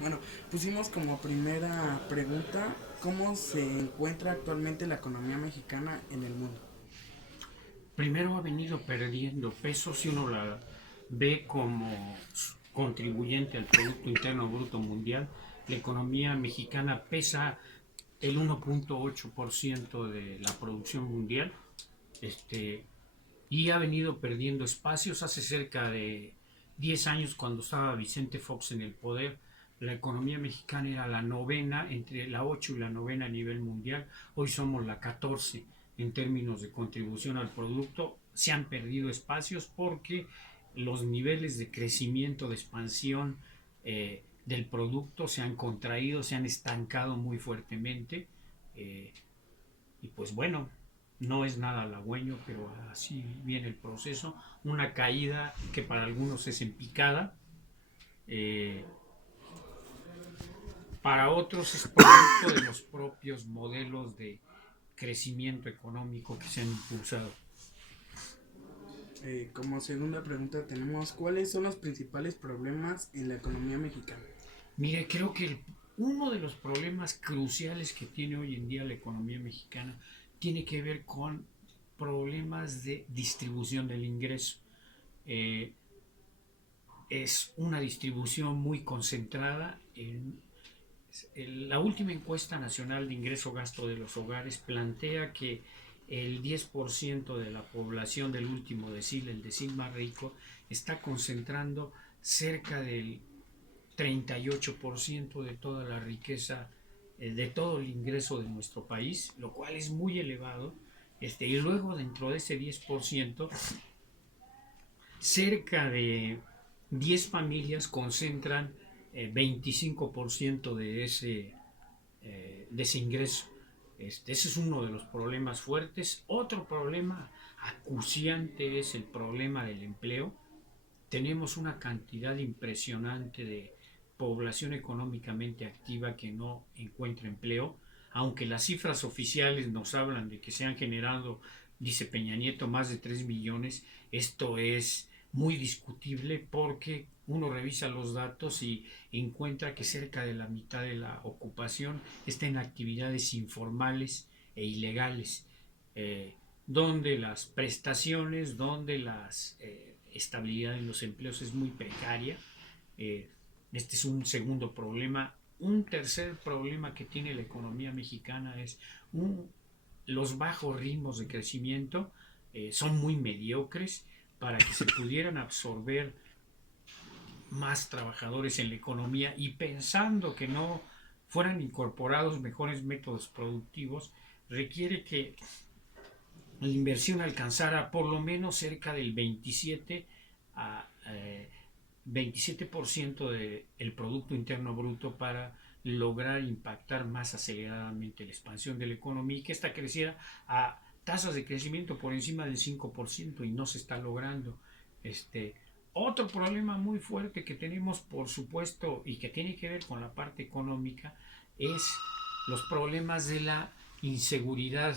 Bueno, pusimos como primera pregunta cómo se encuentra actualmente la economía mexicana en el mundo. Primero ha venido perdiendo peso si uno la ve como contribuyente al Producto Interno Bruto Mundial. La economía mexicana pesa el 1.8% de la producción mundial, este, y ha venido perdiendo espacios. Hace cerca de 10 años, cuando estaba Vicente Fox en el poder, la economía mexicana era la novena, entre la 8 y la novena a nivel mundial. Hoy somos la 14 en términos de contribución al producto. Se han perdido espacios porque los niveles de crecimiento, de expansión del producto se han contraído, se han estancado muy fuertemente. eh, y pues bueno, no es nada halagüeño, pero así viene el proceso. Una caída que para algunos es en picada, eh, para otros es producto de los propios modelos de crecimiento económico que se han impulsado. Como segunda pregunta tenemos cuáles son los principales problemas en la economía mexicana. Mire, creo que uno de los problemas cruciales que tiene hoy en día la economía mexicana tiene que ver con problemas de distribución del ingreso. Eh, es una distribución muy concentrada la última encuesta nacional de ingreso-gasto de los hogares plantea que el 10% de la población del último decil, el decil más rico, está concentrando cerca del 38% de toda la riqueza, de todo el ingreso de nuestro país, lo cual es muy elevado. Y luego dentro de ese 10%, cerca de 10 familias concentran 25% de ese ingreso. Ese es uno de los problemas fuertes. Otro problema acuciante es el problema del empleo. Tenemos una cantidad impresionante de población económicamente activa que no encuentra empleo, aunque las cifras oficiales nos hablan de que se han generado, dice Peña Nieto, más de 3 millones. Esto es muy discutible porque uno revisa los datos y encuentra que cerca de la mitad de la ocupación está en actividades informales e ilegales, eh, donde las prestaciones, donde la estabilidad en los empleos es muy precaria. Eh, este es un segundo problema. Un tercer problema que tiene la economía mexicana es los bajos ritmos de crecimiento. Son muy mediocres para que se pudieran absorber más trabajadores en la economía, y pensando que no fueran incorporados mejores métodos productivos, requiere que la inversión alcanzara por lo menos cerca del 27% del Producto Interno Bruto para lograr impactar más aceleradamente la expansión de la economía, y que ésta creciera a tasas de crecimiento por encima del 5%, y no se está logrando. Este, Otro problema muy fuerte que tenemos, por supuesto, y que tiene que ver con la parte económica, es los problemas de la inseguridad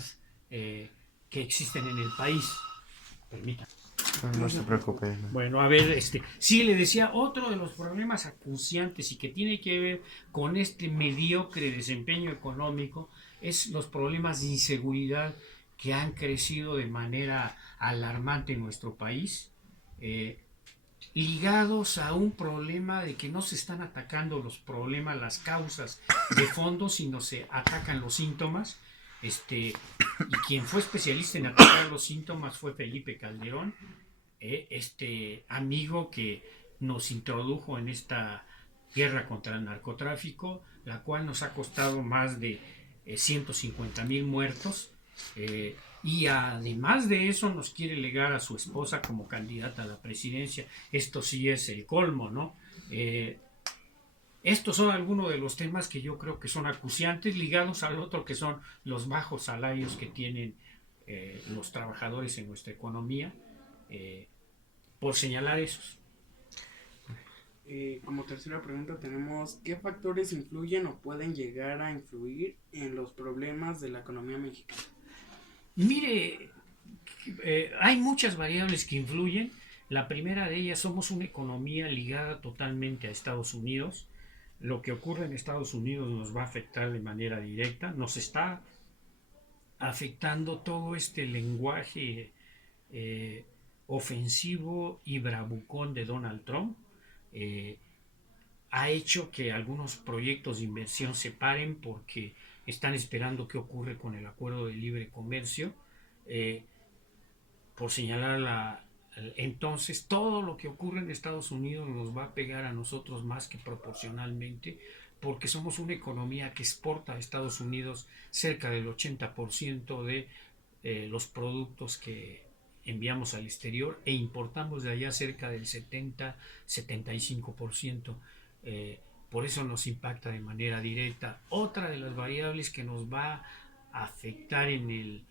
eh, que existen en el país. Permítame. No se preocupe. No. Bueno, a ver, sí, le decía, otro de los problemas acuciantes y que tiene que ver con este mediocre desempeño económico es los problemas de inseguridad que han crecido de manera alarmante en nuestro país, eh, ligados a un problema de que no se están atacando los problemas, las causas de fondo, sino se atacan los síntomas. Y quien fue especialista en atacar los síntomas fue Felipe Calderón, este amigo que nos introdujo en esta guerra contra el narcotráfico, la cual nos ha costado más de 150,000 muertos, y además de eso nos quiere legar a su esposa como candidata a la presidencia. Esto sí es el colmo, ¿no? Estos son algunos de los temas que yo creo que son acuciantes, ligados al otro, que son los bajos salarios que tienen los trabajadores en nuestra economía, eh, por señalar esos. Como tercera pregunta tenemos ¿qué factores influyen o pueden llegar a influir en los problemas de la economía mexicana? Mire, hay muchas variables que influyen. La primera de ellas, somos una economía ligada totalmente a Estados Unidos. Lo que ocurre en Estados Unidos nos va a afectar de manera directa, nos está afectando todo este lenguaje eh, ofensivo y bravucón de Donald Trump. eh, ha hecho que algunos proyectos de inversión se paren porque están esperando qué ocurre con el acuerdo de libre comercio. Eh, por señalar entonces todo lo que ocurre en Estados Unidos nos va a pegar a nosotros más que proporcionalmente porque somos una economía que exporta a Estados Unidos cerca del 80% de los productos que enviamos al exterior e importamos de allá cerca del 70-75%. Por eso nos impacta de manera directa. Otra de las variables que nos va a afectar en el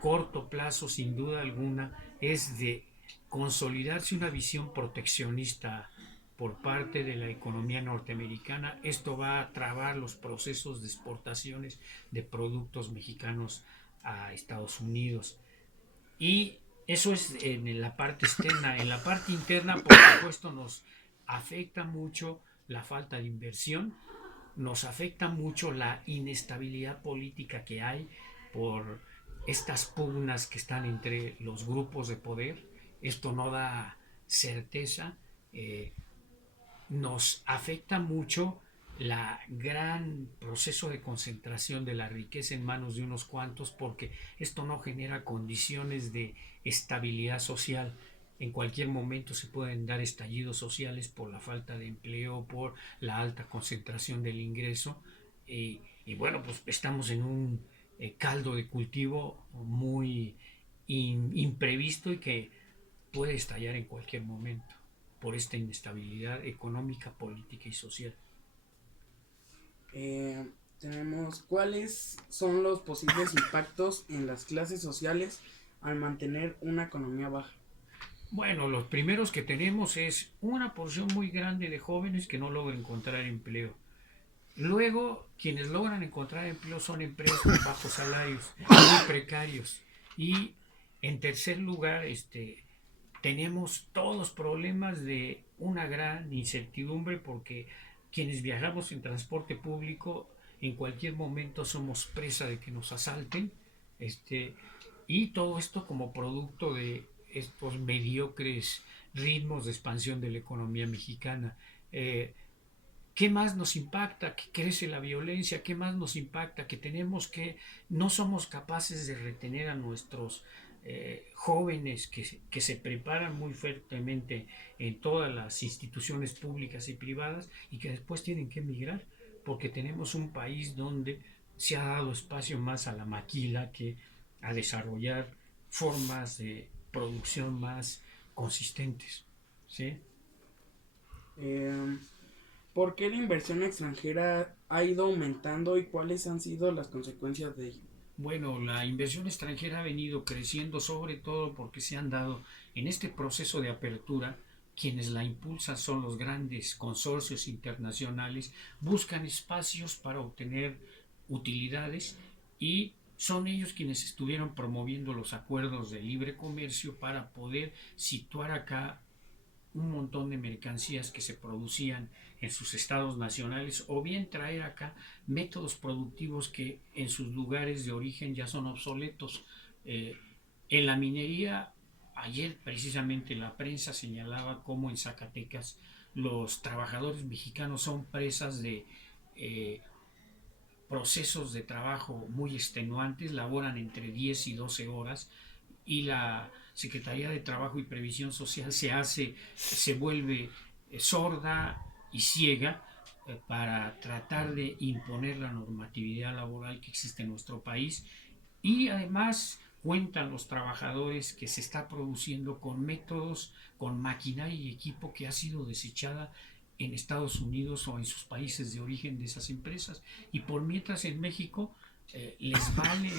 corto plazo, sin duda alguna, es de consolidarse una visión proteccionista por parte de la economía norteamericana. Esto va a trabar los procesos de exportaciones de productos mexicanos a Estados Unidos. Y eso es en la parte externa. En la parte interna, por supuesto, nos afecta mucho la falta de inversión, nos afecta mucho la inestabilidad política que hay por estas pugnas que están entre los grupos de poder. Esto no da certeza. Nos afecta mucho la gran proceso de concentración de la riqueza en manos de unos cuantos porque esto no genera condiciones de estabilidad social. En cualquier momento se pueden dar estallidos sociales por la falta de empleo, por la alta concentración del ingreso y bueno, pues estamos en un caldo de cultivo muy imprevisto y que puede estallar en cualquier momento por esta inestabilidad económica, política y social. Eh, Tenemos cuáles son los posibles impactos en las clases sociales al mantener una economía baja. Bueno, los primeros que tenemos es una porción muy grande de jóvenes que no logran encontrar empleo. Luego, quienes logran encontrar empleo son empleos con bajos salarios, muy precarios. Y en tercer lugar, tenemos todos los problemas de una gran incertidumbre porque quienes viajamos en transporte público en cualquier momento somos presa de que nos asalten. Este, y todo esto como producto de estos mediocres ritmos de expansión de la economía mexicana. ¿Qué más nos impacta? Que crece la violencia. ¿Qué más nos impacta? Que tenemos que no somos capaces de retener a nuestros jóvenes que se preparan muy fuertemente en todas las instituciones públicas y privadas y que después tienen que emigrar porque tenemos un país donde se ha dado espacio más a la maquila que a desarrollar formas de producción más consistentes. ¿Sí? Eh, ¿Por qué la inversión extranjera ha ido aumentando y cuáles han sido las consecuencias de ello? Bueno, la inversión extranjera ha venido creciendo sobre todo porque se han dado en este proceso de apertura, quienes la impulsan son los grandes consorcios internacionales, buscan espacios para obtener utilidades y son ellos quienes estuvieron promoviendo los acuerdos de libre comercio para poder situar acá un montón de mercancías que se producían en sus estados nacionales o bien traer acá métodos productivos que en sus lugares de origen ya son obsoletos. Eh, en la minería, ayer precisamente la prensa señalaba cómo en Zacatecas los trabajadores mexicanos son presas de procesos de trabajo muy extenuantes, laboran entre 10 y 12 horas y la Secretaría de Trabajo y Previsión Social se vuelve sorda y ciega para tratar de imponer la normatividad laboral que existe en nuestro país y además cuentan los trabajadores que se está produciendo con métodos, con maquinaria y equipo que ha sido desechada en Estados Unidos o en sus países de origen de esas empresas. Y por mientras en México les vale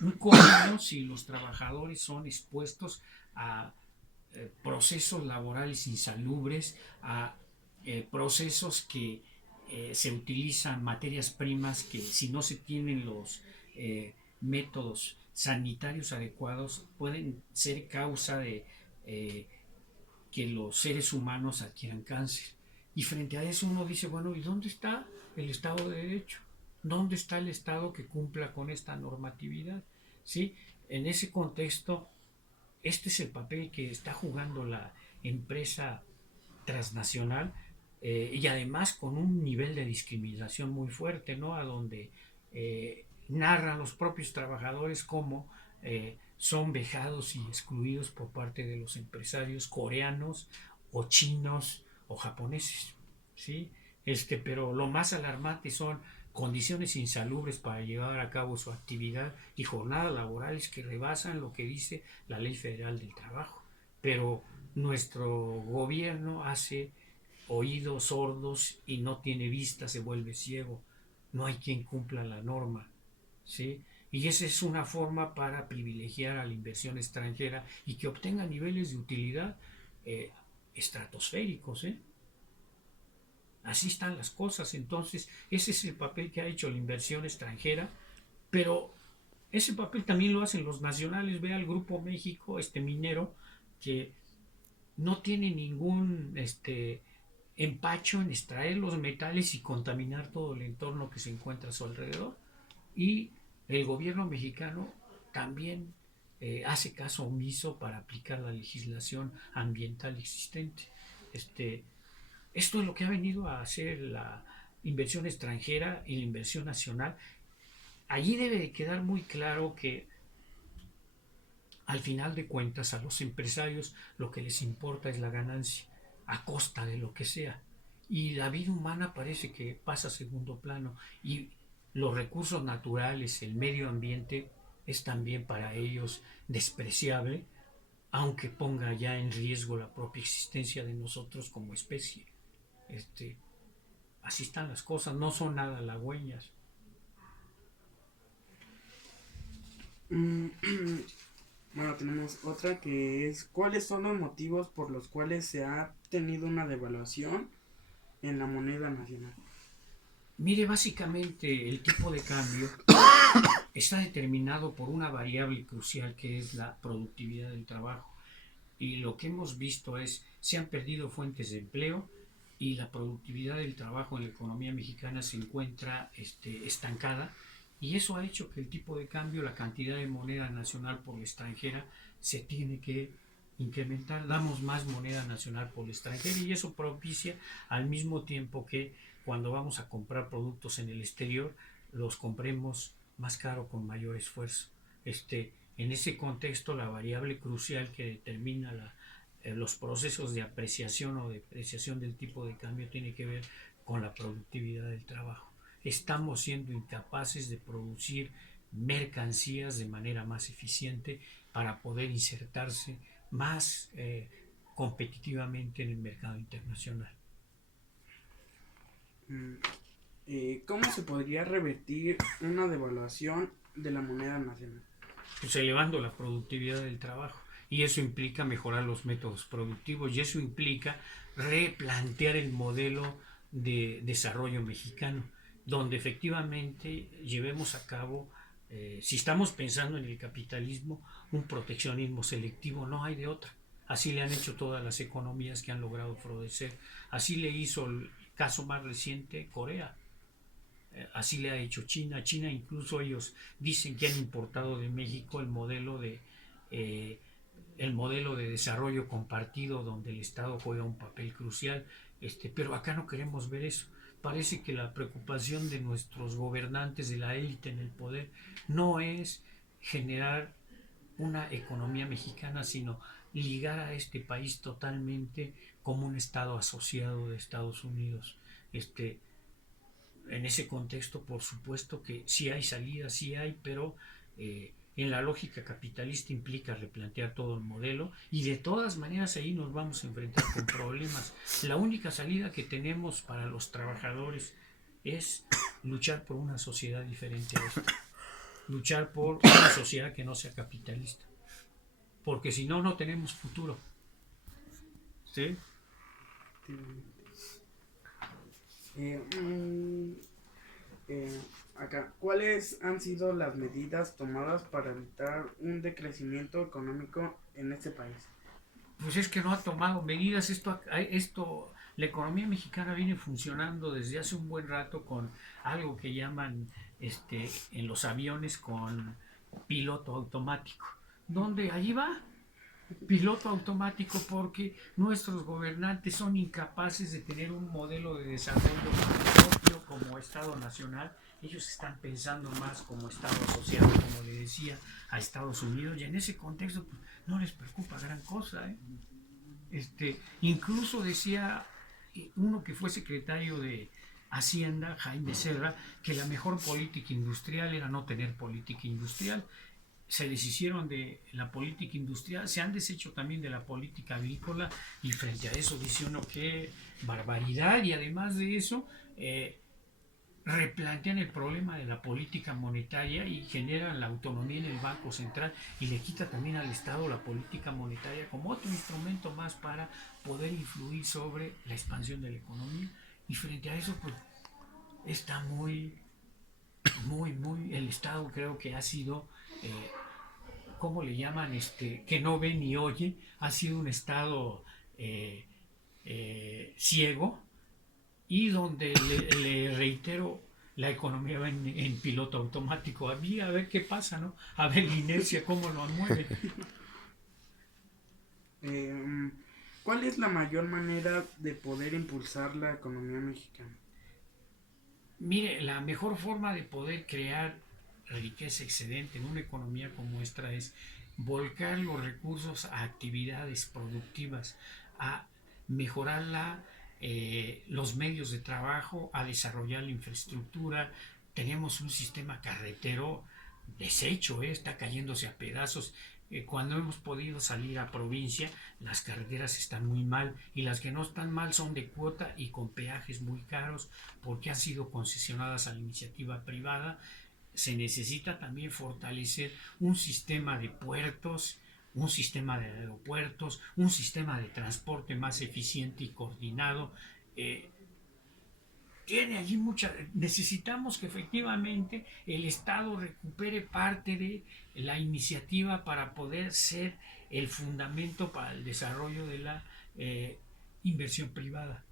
un comino si los trabajadores son expuestos a procesos laborales insalubres, a procesos que se utilizan materias primas que si no se tienen los métodos sanitarios adecuados pueden ser causa de que los seres humanos adquieran cáncer. Y frente a eso uno dice, bueno, ¿y dónde está el Estado de Derecho? ¿Dónde está el Estado que cumpla con esta normatividad? ¿Sí? En ese contexto, este es el papel que está jugando la empresa transnacional, y además con un nivel de discriminación muy fuerte, ¿no? A donde narran los propios trabajadores cómo son vejados y excluidos por parte de los empresarios coreanos o chinos o japoneses, ¿sí? Pero lo más alarmante son condiciones insalubres para llevar a cabo su actividad y jornadas laborales que rebasan lo que dice la Ley Federal del Trabajo. Pero nuestro gobierno hace oídos sordos y no tiene vista, se vuelve ciego. No hay quien cumpla la norma, ¿sí? Y esa es una forma para privilegiar a la inversión extranjera y que obtenga niveles de utilidad eh, estratosféricos, ¿eh? Así están las cosas. Entonces, ese es el papel que ha hecho la inversión extranjera, pero ese papel también lo hacen los nacionales. Ve al Grupo México, minero, que no tiene ningún empacho en extraer los metales y contaminar todo el entorno que se encuentra a su alrededor. Y el gobierno mexicano también hace caso omiso para aplicar la legislación ambiental existente. Esto es lo que ha venido a hacer la inversión extranjera y la inversión nacional. Allí debe de quedar muy claro que al final de cuentas a los empresarios lo que les importa es la ganancia a costa de lo que sea. Y la vida humana parece que pasa a segundo plano y los recursos naturales, el medio ambiente es también para ellos despreciable, aunque ponga ya en riesgo la propia existencia de nosotros como especie. Este, Así están las cosas, no son nada halagüeñas. Mm, Bueno, tenemos otra que es, ¿cuáles son los motivos por los cuales se ha tenido una devaluación en la moneda nacional? Mire, básicamente el tipo de cambio está determinado por una variable crucial que es la productividad del trabajo. Y lo que hemos visto es, se han perdido fuentes de empleo y la productividad del trabajo en la economía mexicana se encuentra estancada, y eso ha hecho que el tipo de cambio, la cantidad de moneda nacional por la extranjera, se tiene que incrementar. Damos más moneda nacional por la extranjera y eso propicia al mismo tiempo que cuando vamos a comprar productos en el exterior los compremos más caro con mayor esfuerzo. En ese contexto, la variable crucial que determina los procesos de apreciación o depreciación del tipo de cambio tiene que ver con la productividad del trabajo. Estamos siendo incapaces de producir mercancías de manera más eficiente para poder insertarse más competitivamente en el mercado internacional. Mm, ¿Cómo se podría revertir una devaluación de la moneda nacional? Pues elevando la productividad del trabajo. Y eso implica mejorar los métodos productivos y eso implica replantear el modelo de desarrollo mexicano, donde efectivamente llevemos a cabo, si estamos pensando en el capitalismo, un proteccionismo selectivo, no hay de otra. Así le han hecho todas las economías que han logrado florecer. Así le hizo el caso más reciente Corea. Así le ha hecho China. China incluso ellos dicen que han importado de México eh, el modelo de desarrollo compartido donde el Estado juega un papel crucial, pero acá no queremos ver eso. Parece que la preocupación de nuestros gobernantes, de la élite en el poder, no es generar una economía mexicana, sino ligar a este país totalmente como un Estado asociado de Estados Unidos. En ese contexto, por supuesto que sí hay salidas, sí hay, pero en la lógica capitalista implica replantear todo el modelo y de todas maneras ahí nos vamos a enfrentar con problemas. La única salida que tenemos para los trabajadores es luchar por una sociedad diferente a esta, luchar por una sociedad que no sea capitalista, porque si no, no tenemos futuro. ¿Sí? Eh, mm, Acá, ¿cuáles han sido las medidas tomadas para evitar un decrecimiento económico en este país? Pues es que no ha tomado medidas. Esto La economía mexicana viene funcionando desde hace un buen rato con algo que llaman en los aviones con piloto automático, donde allí va piloto automático porque nuestros gobernantes son incapaces de tener un modelo de desarrollo propio como Estado nacional. Ellos están pensando más como Estado asociado, como le decía, a Estados Unidos, y en ese contexto pues, no les preocupa gran cosa. Incluso decía uno que fue secretario de Hacienda, Jaime Serra, que la mejor política industrial era no tener política industrial. Se deshicieron de la política industrial, se han deshecho también de la política agrícola, y frente a eso dice uno que barbaridad. Y además de eso replantean el problema de la política monetaria y generan la autonomía en el Banco Central, y le quita también al Estado la política monetaria como otro instrumento más para poder influir sobre la expansión de la economía. Y frente a eso pues está muy, el Estado creo que ha sido ¿cómo le llaman? Que no ve ni oye, ha sido un Estado ciego, y donde le reitero, la economía va en piloto automático. A mí a ver qué pasa, ¿no? A ver la inercia, cómo lo mueve. ¿Cuál es la mayor manera de poder impulsar la economía mexicana? Mire, la mejor forma de poder crear riqueza excedente en una economía como esta es volcar los recursos a actividades productivas, a mejorar los medios de trabajo, a desarrollar la infraestructura. Tenemos un sistema carretero deshecho, está cayéndose a pedazos. Cuando hemos podido salir a provincia, las carreteras están muy mal, y las que no están mal son de cuota y con peajes muy caros porque han sido concesionadas a la iniciativa privada. Se necesita también fortalecer un sistema de puertos, un sistema de aeropuertos, un sistema de transporte más eficiente y coordinado. Eh, Tiene allí mucha. Necesitamos que efectivamente el Estado recupere parte de la iniciativa para poder ser el fundamento para el desarrollo de la inversión privada.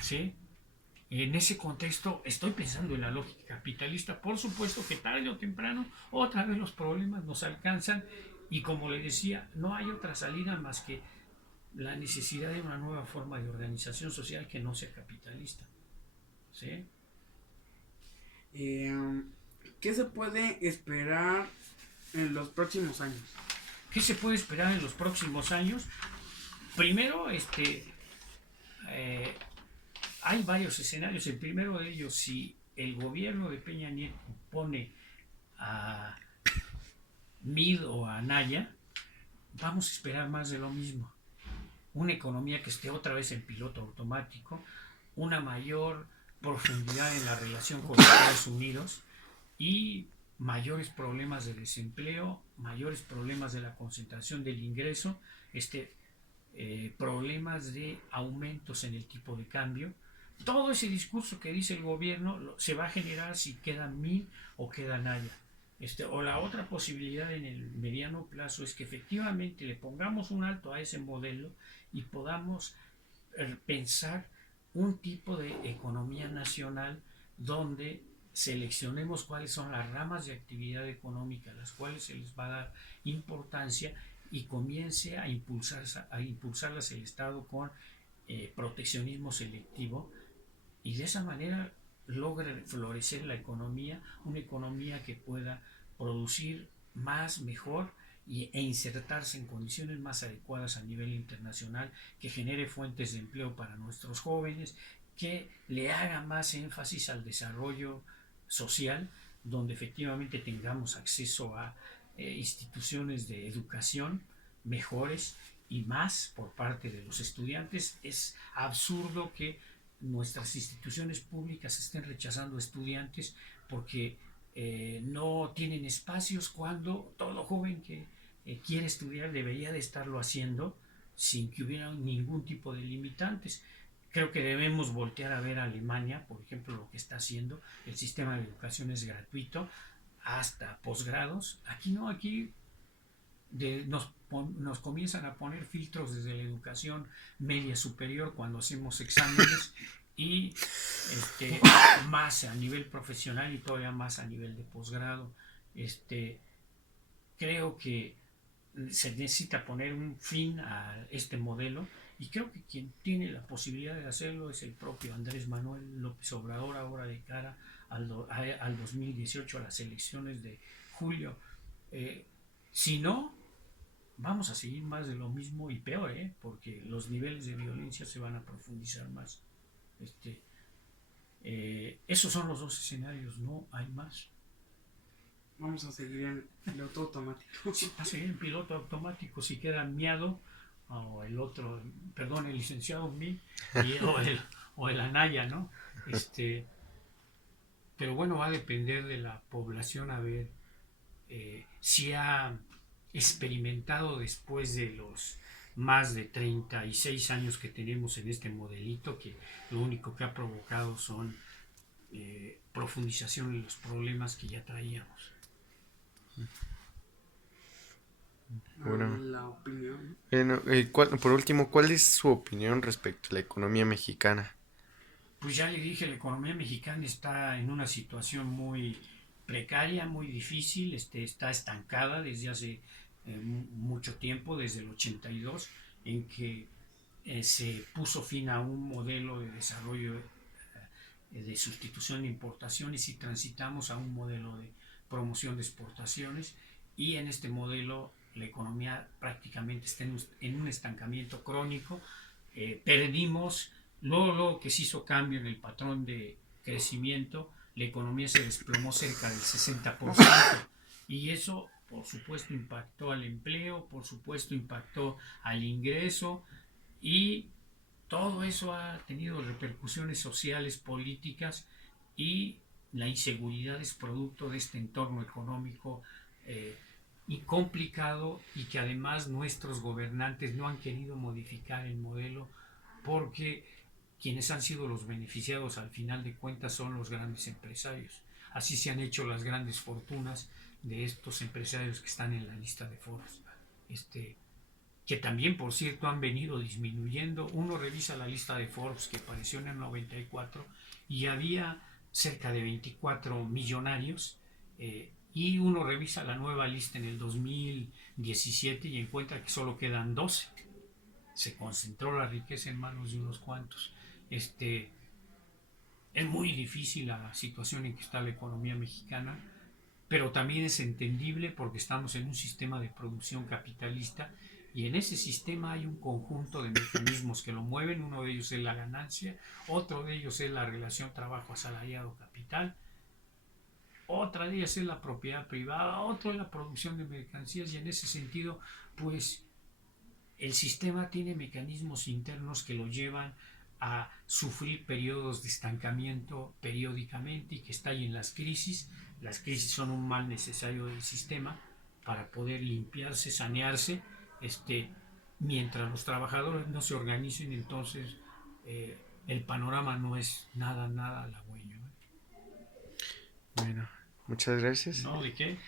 ¿Sí? En ese contexto estoy pensando en la lógica capitalista. Por supuesto que tarde o temprano otra vez los problemas nos alcanzan, y como le decía, no hay otra salida más que la necesidad de una nueva forma de organización social que no sea capitalista. ¿Sí? ¿Qué se puede esperar en los próximos años? ¿Qué se puede esperar en los próximos años? Primero, hay varios escenarios. El primero de ellos, si el gobierno de Peña Nieto pone a Mid o a Anaya, vamos a esperar más de lo mismo. Una economía que esté otra vez en piloto automático, una mayor profundidad en la relación con Estados Unidos, y mayores problemas de desempleo, mayores problemas de la concentración del ingreso, problemas de aumentos en el tipo de cambio. Todo ese discurso que dice el gobierno se va a generar si quedan Mid o quedan Anaya. O la otra posibilidad en el mediano plazo es que efectivamente le pongamos un alto a ese modelo y podamos pensar un tipo de economía nacional donde seleccionemos cuáles son las ramas de actividad económica a las cuales se les va a dar importancia, y comience a impulsarlas el Estado con proteccionismo selectivo, y de esa manera logre florecer la economía, una economía que pueda producir más, mejor, e insertarse en condiciones más adecuadas a nivel internacional, que genere fuentes de empleo para nuestros jóvenes, que le haga más énfasis al desarrollo social, donde efectivamente tengamos acceso a instituciones de educación mejores y más por parte de los estudiantes. Es absurdo que nuestras instituciones públicas estén rechazando estudiantes porque no tienen espacios, cuando todo joven que quiere estudiar debería de estarlo haciendo sin que hubiera ningún tipo de limitantes. Creo que debemos voltear a ver a Alemania, por ejemplo, lo que está haciendo. El sistema de educación es gratuito hasta posgrados. Aquí no, aquí nos comienzan a poner filtros desde la educación media superior cuando hacemos exámenes y más a nivel profesional y todavía más a nivel de posgrado. Creo que se necesita poner un fin a este modelo y creo que quien tiene la posibilidad de hacerlo es el propio Andrés Manuel López Obrador ahora de cara al 2018, a las elecciones de julio. Si no, vamos a seguir más de lo mismo y peor, porque los niveles de violencia se van a profundizar más. Esos son los dos escenarios, no hay más. Vamos a seguir en piloto automático. Sí, va a seguir en piloto automático si queda miado o el otro, perdón, el licenciado Mi o el Anaya, ¿no? Pero bueno, va a depender de la población a ver si ha experimentado después de los más de 36 años que tenemos en este modelito, que lo único que ha provocado son profundización en los problemas que ya traíamos. Bueno. La opinión. Bueno, por último, ¿cuál es su opinión respecto a la economía mexicana? Pues ya le dije, la economía mexicana está en una situación muy precaria, muy difícil, está estancada desde hace mucho tiempo, desde el 82, en que se puso fin a un modelo de desarrollo de sustitución de importaciones y transitamos a un modelo de promoción de exportaciones, y en este modelo la economía prácticamente está en un estancamiento crónico. Perdimos, luego que se hizo cambio en el patrón de crecimiento, la economía se desplomó cerca del 60%, y eso por supuesto impactó al empleo, por supuesto impactó al ingreso, y todo eso ha tenido repercusiones sociales, políticas, y la inseguridad es producto de este entorno económico y complicado, y que además nuestros gobernantes no han querido modificar el modelo porque quienes han sido los beneficiados al final de cuentas son los grandes empresarios. Así se han hecho las grandes fortunas de estos empresarios que están en la lista de Forbes. Que también, por cierto, han venido disminuyendo. Uno revisa la lista de Forbes que apareció en el 94 y había cerca de 24 millonarios, y uno revisa la nueva lista en el 2017 y encuentra que solo quedan 12. Se concentró la riqueza en manos de unos cuantos. Es muy difícil la situación en que está la economía mexicana, pero también es entendible porque estamos en un sistema de producción capitalista, y en ese sistema hay un conjunto de mecanismos que lo mueven. Uno de ellos es la ganancia, otro de ellos es la relación trabajo asalariado capital, otra de ellas es la propiedad privada, otro es la producción de mercancías, y en ese sentido pues el sistema tiene mecanismos internos que lo llevan a sufrir periodos de estancamiento periódicamente, y que estallen las crisis. Las crisis son un mal necesario del sistema para poder limpiarse, sanearse. Mientras los trabajadores no se organicen, entonces el panorama no es nada halagüeño. Bueno, muchas gracias. ¿No? ¿De qué?